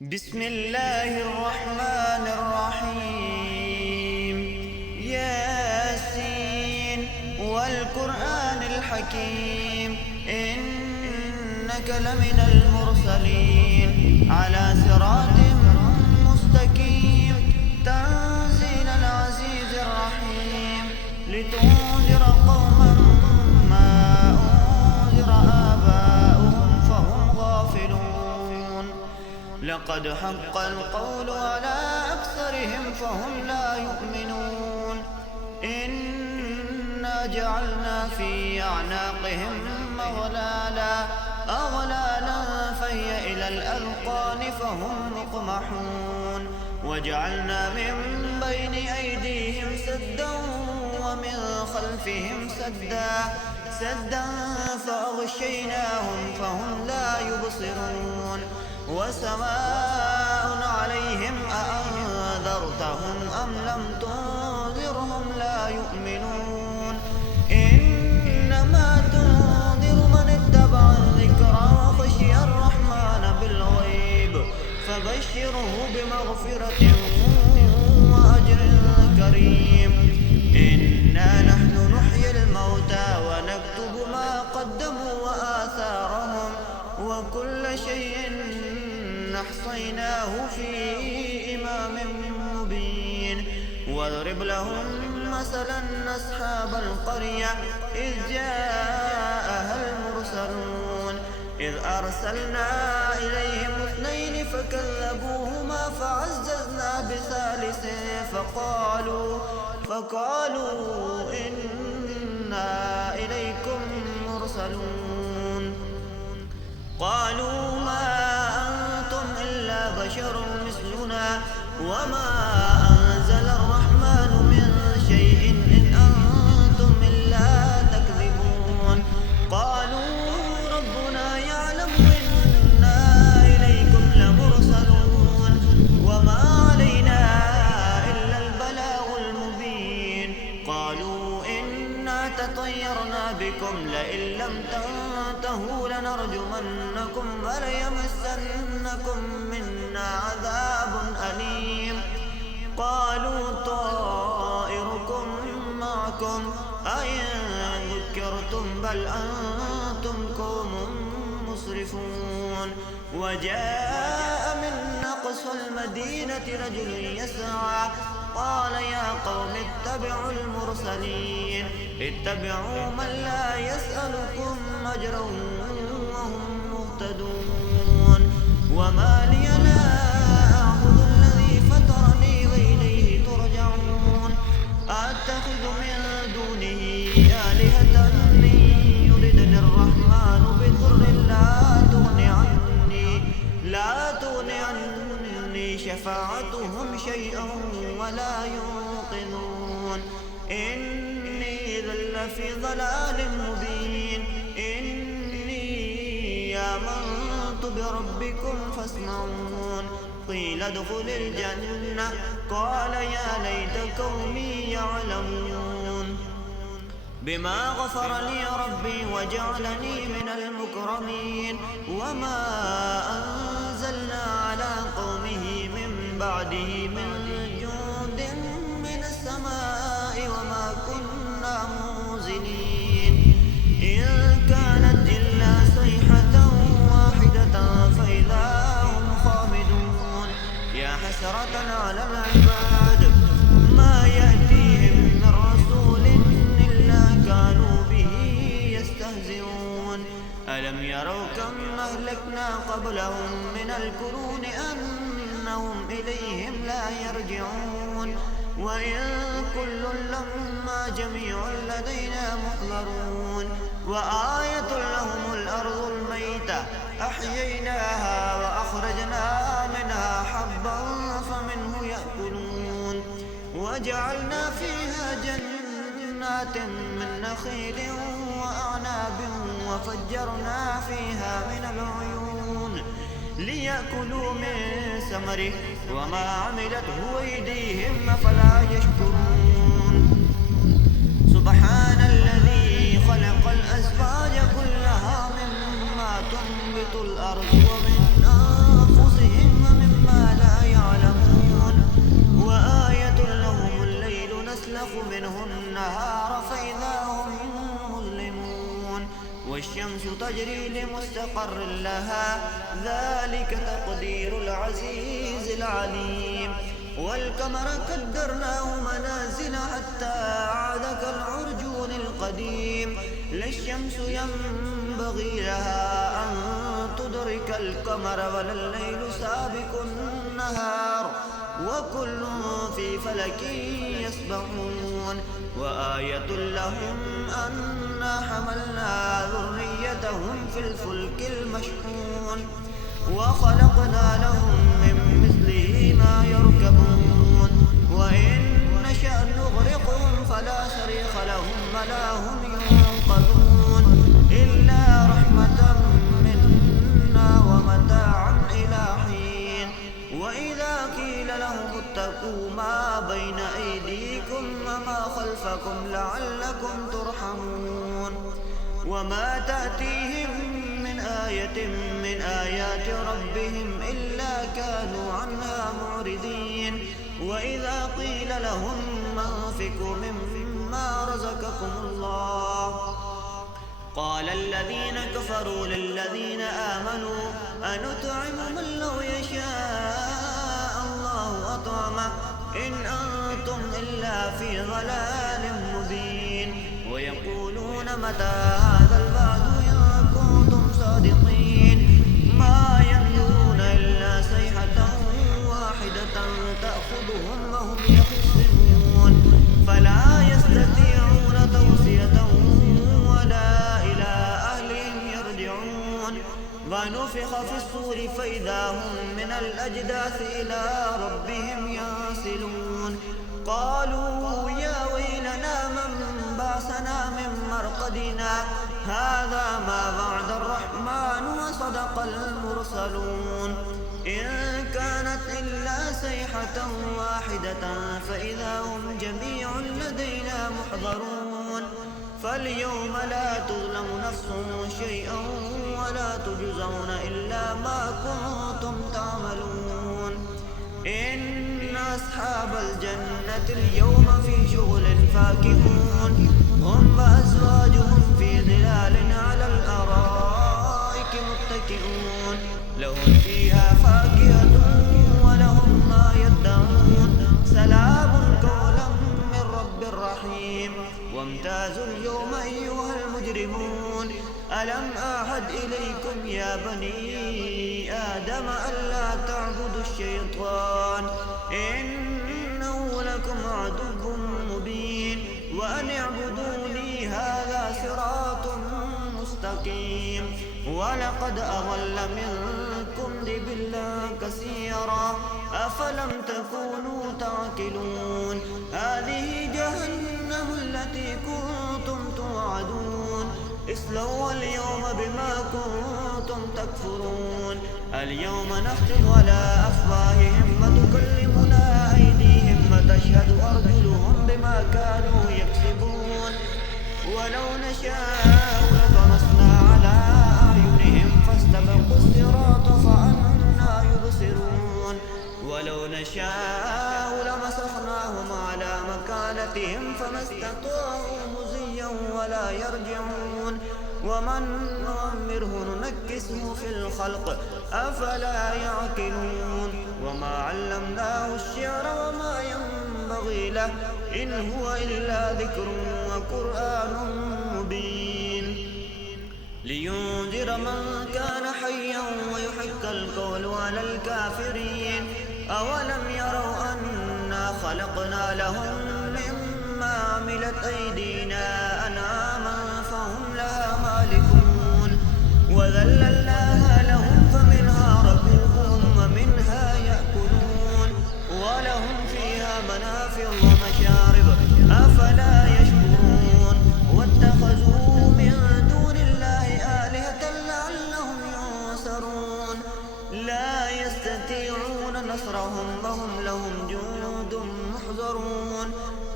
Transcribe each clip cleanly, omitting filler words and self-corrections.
بسم الله الرحمن الرحيم. ياسين والقرآن الحكيم إنك لمن المرسلين على صراط مستقيم تنزيل العزيز الرحيم لتنذر قوما ما أنذر آباؤهم فهم غافلون. لقد حق القول على أكثرهم فهم لا يؤمنون. إنا جعلنا في أعناقهم أغلالا فهي إلى الأذقان فهم مقمحون. وجعلنا من بين أيديهم سدا ومن خلفهم سدا فأغشيناهم فهم لا يبصرون. وسواء عليهم أأنذرتهم أم لم تنذرهم لا يؤمنون. إنما تنذر من اتبع الذكر وخشي الرحمن بالغيب فبشره بمغفرة وأجر كريم. إنا نحن نحيي الموتى ونكتب ما قدموا وآثارهم وكل شيء أحصيناه في إمام مبين. واضرب لهم مثلا أصحاب القرية إذ جاءها المرسلون إذ أرسلنا إليهم اثنين فكذبوهما فعززنا بثالث فقالوا إنا إليكم مرسلون. قالوا ما أنتم إلا بشر مثلنا وما أنزل الرحمن من شيء إن أنتم إلا تكذبون. قالوا ربنا يعلم إنا إليكم لمرسلون وما علينا إلا البلاغ المبين. قالوا إنا تطيرنا بكم لئن لم تنتهوا لنرجمنكم وليمسنكم منا عذاب أليم. قالوا طائركم معكم أئن ذكرتم بل أنتم قوم مسرفون. وجاء من أقصى المدينة رجل يسعى قال يا قوم اتبعوا المرسلين اتبعوا من لا يسألكم أجرا وهم مهتدون. وما لي لا أعبد الذي فطرني وإليه ترجعون. أتخذ من دونه آلهة إن يردني الرحمن بضر لا تغن عني شفاعتهم شيئا ولا ينقذون. إني إذا لفي ضلال مبين. إني آمنت بربكم فاسمعون. قيل ادخل الجنة قال يا ليت قومي يعلمون بما غفر لي ربي وجعلني من المكرمين. وما أنزلنا على قومه من بعده من جند من السماء وما كنا منزلين. إن كانت إلا صيحة واحدة فإذا هم خامدون. يا حسرة على العباد ما يأتيهم من رسول إلا كانوا به يستهزئون. ألم يروا كم أهلكنا قبلهم من القرون أنهم إليهم لا يرجعون. وإن كل لما جميع لدينا محضرون. وآية لهم الأرض الميتة أحييناها وأخرجنا منها حبا فمنه يأكلون. وجعلنا فيها جنات من نخيل وأعناب وفجرنا فيها من العيون ليأكلوا من ثمره وما عملته أيديهم أفلا يشكرون. سبحان الذي خلق الأزواج كلها مما تنبت الأرض ومن أنفسهم ومما تجري لمستقر لها ذلك تقدير العزيز العليم. والقمر قدرناه منازل حتى عاد كالعرجون القديم. لا الشمس ينبغي لها أن تدرك القمر ولا الليل سابق النهار وكل في فلك يسبحون. وآية لهم أنا حملنا ذريتهم في الفلك المشحون وخلقنا لهم من مثله ما يركبون. وإن نشأ نغرقهم فلا صريخ لهم ولا هم ينقذون إلا رحمة منا ومتاعا إلى حين. وإذا قيل لهم اتقوا ما بين أيديكم وما خلفكم لعلكم ترحمون. وما تأتيهم من آية من آيات ربهم إلا كانوا عنها معرضين. وإذا قيل لهم أنفقوا مما رزقكم الله قال الذين كفروا للذين آمنوا أنطعم من لو يشاء الله أطعمه إن أنتم إلا في ضلال مبين. ويقولون متى هذا الوعد إن كنتم صادقين ما ينظرون إلا صيحة واحدة تأخذهم وهم يخصمون فلا يستطيعون توصية ولا إلى أهلهم يرجعون. ونفخ في الصور فإذا هم من الأجداث إلى ربهم ينسلون. قالوا يا ويلنا من بعثنا من مرقدنا هذا ما وعد الرحمن وصدق المرسلون. إن كانت إلا صيحة واحدة فإذا هم جميع لدينا محضرون. فاليوم لا تظلم نفس شيئا ولا تجزون إلا ما كنتم تعملون. إن أصحاب الجنة اليوم في شغل فاكهون هم وأزواجهم في ظلال على الأرائك متكئون. لهم فيها فاكهة ولهم ما يدعون سلام قولا من رب رحيم. وامتازوا اليوم أيها المجرمون ألم أعهد إليكم يا بني آدم ألا تعبدوا الشيطان إنه لكم عدو مبين وأن اعبدوني هذا صراط مستقيم. ولقد أضل منكم جبلا كثيرا أفلم تكونوا تعقلون. هذه جهنم التي كنتم توعدون اصلوها اليوم بما كنتم تكفرون. اليوم نختم على أفواههم وتكلمنا أيديهم وتشهد أرجلهم بما كانوا يكسبون. ولو نشاء لطمسنا على أعينهم فاستبقوا الصراط فأنى يبصرون. ولو نشاء لمسخناهم على مكانتهم فما استطاعوا مزيا ولا يرجعون. ومن نعمره ننكسه في الخلق أفلا يعقلون. وما علمناه الشعر وما ينبغي له إن هو إلا ذكر وقرآن مبين لينذر من كان حيا ويحق القول على الكافرين. أولم يروا أنا خلقنا لهم مما عملت أيدينا أنعاما فهم لها مالكون وذللناها لهم فمنها ركوبهم ومنها يأكلون ولهم فيها منافع ومشارب أفلا يشكرون. واتخذوا من دون الله آلهة لعلهم ينصرون لا يستطيعون نصرهم وهم لهم جند محضرون.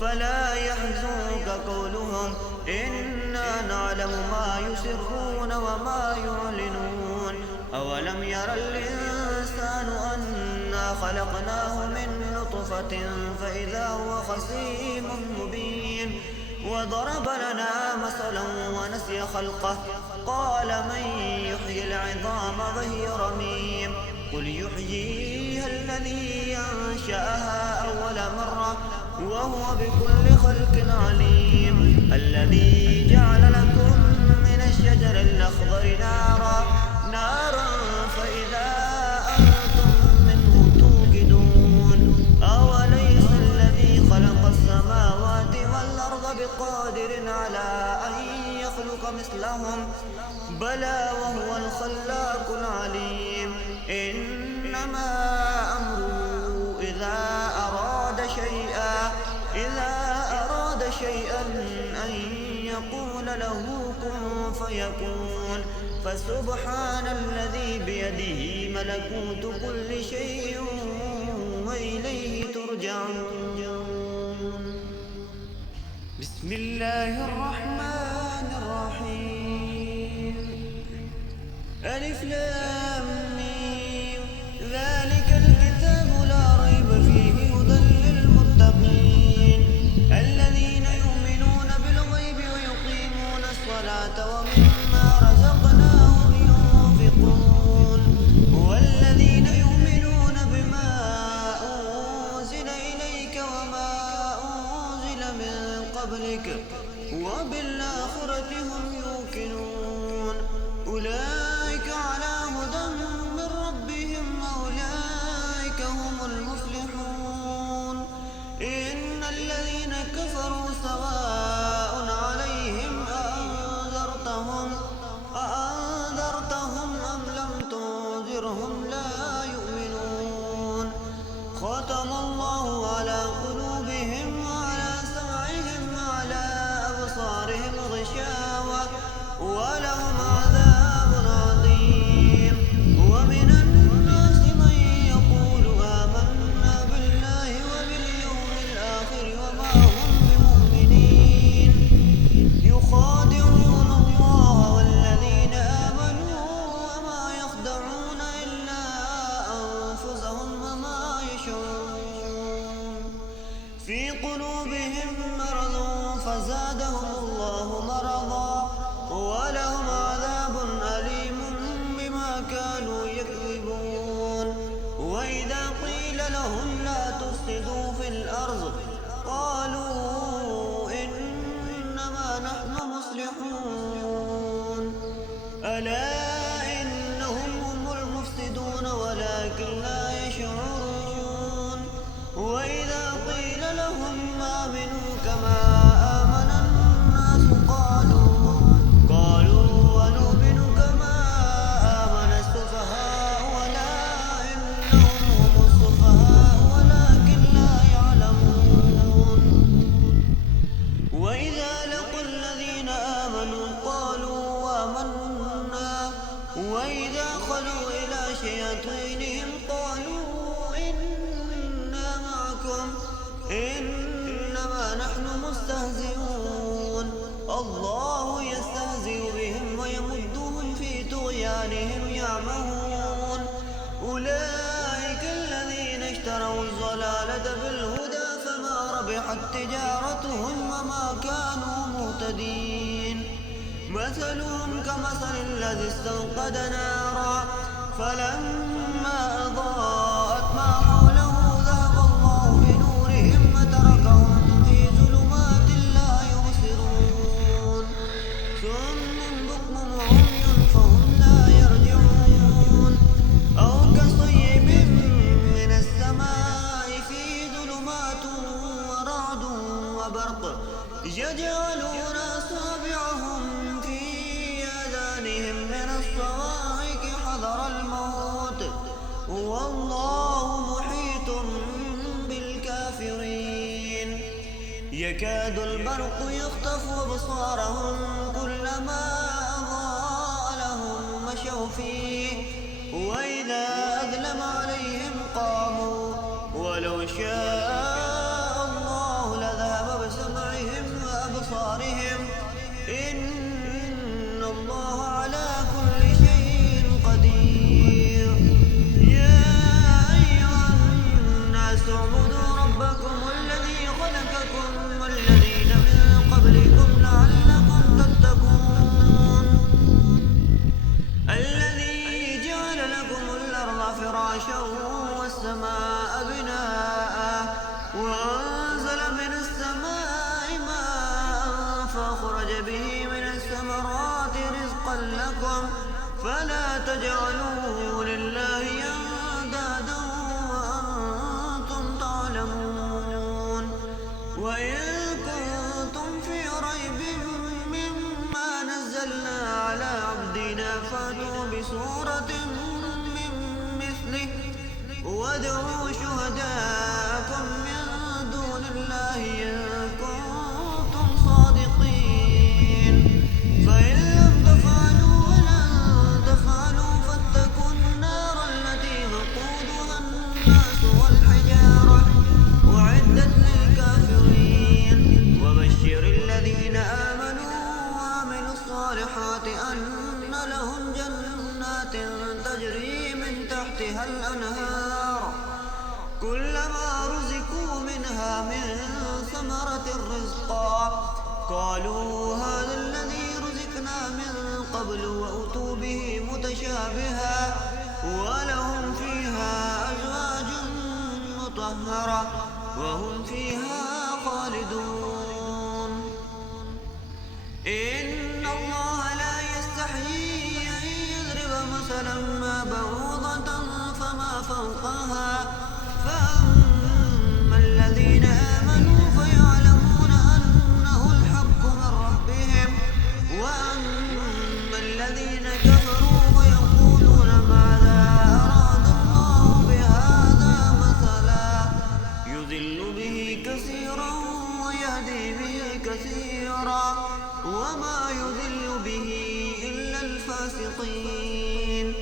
فلا يحزنك قولهم إنا نعلم ما يسرون وما يعلنون. أولم ير الإنسان أنا خلقناه من نطفة فإذا هو خصيم مبين وضرب لنا مثلا ونسي خلقه قال من يحيي العظام وهي رميم قل يحييها الذي أنشأها أول مرة وهو بكل خلق عليم الذي جعل لكم من الشجر الأخضر نارا فإذا أنتم منه توقدون أوليس الذي خلق السماوات والأرض بقادر على أن يخلق مثلهم بلى وهو الخلاق العليم إنما أمره إذا أراد شيئا أن يقول له كن فيكون فسبحان الذي بيده ملكوت كل شيء وإليه ترجعون بسم الله الرحمن الرحيم ألف لام ميم ذلك الكتاب لا ريب فيه هدى للمتقين الذين يؤمنون بالغيب ويقيمون الصلاة ومما رزقناهم ينفقون والذين يؤمنون بما أنزل إليك وما أنزل من قبلك وبالآخرة هم يوقنون أولئك على هدى من ربهم أولئك هم المفلحون إن الذين كفروا سواء عليهم أأنذرتهم أم لم تنذرهم لا يؤمنون ختم الله على قلوبهم وعلى سمعهم وعلى أبصارهم غشاوة ولهم عذاب عظيم ومن الناس من يقول آمنا بالله وباليوم الآخر وما هم بمؤمنين يخادعون الله والذين آمنوا وما يخدعون إلا أنفسهم وما يشعرون في قلوبهم مرض فزادهم الله مرضا ولهم عذاب أليم بما كانوا يكذبون وإذا قيل لهم لا تفسدوا في الأرض قالوا إنما نحن مصلحون ألا إنهم هم المفسدون ولكن لا يشعرون وإذا قيل لهم آمنوا كما آمن الناس قالوا ونؤمن كما آمن السفهاء ولا إنهم هم السفهاء ولكن لا يعلمون وإذا لقوا الذين آمنوا قالوا آمنا وإذا خلوا إلى شياطينهم قالوا إنا معكم إنما نحن مستهزئون الله يستهزئ بهم ويمدهم في طغيانهم يعمهون أولئك الذين اشتروا الضلالة بالهدى فما ربحت تجارتهم وما كانوا مهتدين مثلهم كمثل الذي استوقد نارا فلما أضاءت ما حوله ذهب الله بنورهم وتركهم في ظلمات لا يبصرون صم بكم عمي فهم لا يرجعون أو كصيب من السماء في ظلمات ورعد وبرق يجعلون أصابعهم في آذانهم من الصواعق حذر الموت والله محيط بالكافرين يكاد البرق يخطف أبصارهم كلما أضاء لهم مشوا فيه وإذا أظلم عليهم قاموا ولو شاء الله لذهب بسمعهم وأبصارهم إن الله على كل شيء قدير يا أيها الناس اعبدوا ربكم الذي خلقكم والذين من قبلكم والسماء بناء وأنزل من السماء ماء فأخرج به من الثمرات رزقا لكم فلا تجعلوا لله أندادا وأنتم تعلمون وإن كنتم في ريب مما نزلنا على عبدنا فأتوا بسورة من مثله وادعوا شهداءكم من دون الله إن كنتم صادقين فإن لم تفعلوا ولن تفعلوا فاتقوا النار التي وقودها الناس والحجارة أعدت للكافرين وبشر الذين آمنوا وعملوا الصالحات أن لهم جنات تجري من تحتها الأنهار كلما رزقوا منها من ثمرة رزقا قالوا هذا الذي رزقنا من قبل وأتوا به متشابها ولهم فيها أزواج مطهرة وهم فيها خالدون إن الله لا يستحيي أن يضرب مثلا ما بعوضة فما فوقها فأما الذين آمنوا فيعلمون أنه الحق من ربهم وأما الذين كفروا فيقولون ماذا أراد الله بهذا مثلا يضل به كثيرا ويهدي به كثيرا وما يضل به إلا الفاسقين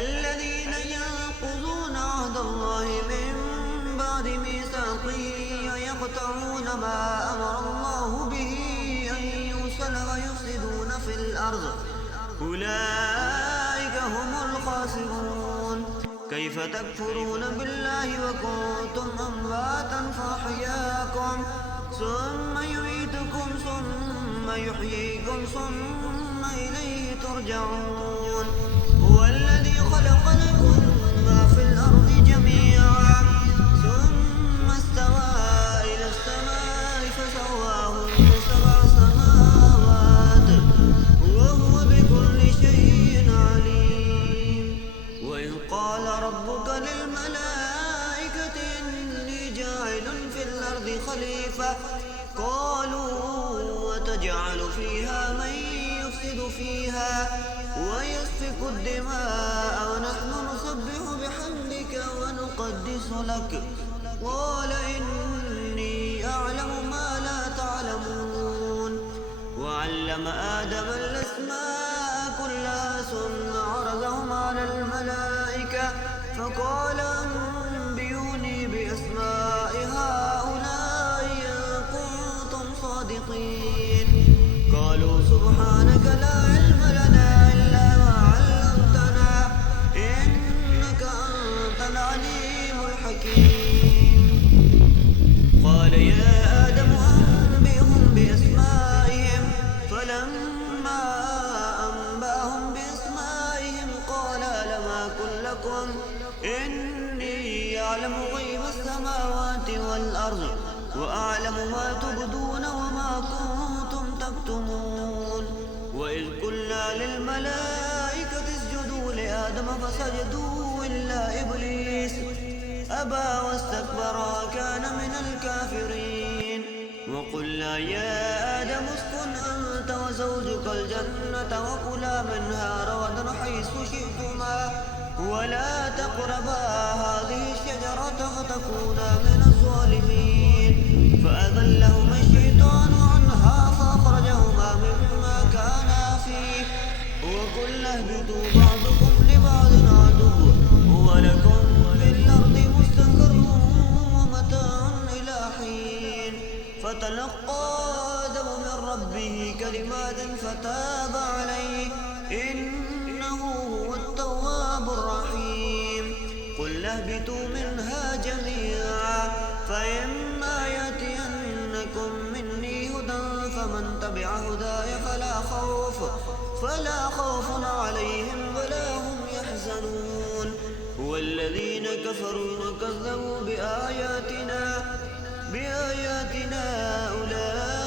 الذين ينقضون عهد الله من بعد ميثاقه ويقطعون ما أمر الله به أن يوصل ويفسدون في الأرض أولئك هم الخاسرون كيف تكفرون بالله وكنتم أمواتا فأحياكم ثم يميتكم ثم يحييكم ثم إليه ترجعون هو الذي خلق لكم ما في الأرض جميعا ثم استوى إلى السماء فسواهن سبع سماوات وهو بكل شيء عليم وإذ قال ربك للملائكة إني جاعل في الأرض خليفة قالوا وتجعل فيها من يفسد فيها ويسفك الدماء ونحن نسبح بحمدك ونقدس لك قال إني أعلم ما لا تعلمون وعلم آدم الأسماء كلها ثم عرضهم على الملائكة فقال أنبئوني بأسماء هؤلاء إن كنتم صادقين قالوا سبحانك لا علم لنا إلا ما علمتنا إنك أنت العليم الحكيم قال يا آدم أنبئهم بأسمائهم فلما أنبأهم بأسمائهم قال ألم أقل لكم إني أعلم غيب السماوات والأرض وأعلم ما تبدون وما كنتم تكتمون وإذ قلنا للملائكة اسجدوا لآدم فسجدوا إلا إبليس أبى واستكبر وكان من الكافرين وقلنا يا آدم اسكن أنت وزوجك الجنة وكلا منها رغدا حيث شئتما ولا تقربا هذه الشجرة فتكونا من الظالمين فأذلهما الشيطان عنها فأخرجهما مما كانا فيه وقلنا اهبطوا بعضكم لبعض عدو ولكم في الأرض مستقر ومتاع إلى حين فتلقى آدم من ربه كلمات فتاب عليه إنه هو التواب الرحيم قل اهبطوا منها جميعا فإما يأتينكم مني هدى فمن تبع هداي فلا خوف عليهم ولا هم يحزنون والذين كفروا وكذبوا بآياتنا أولئك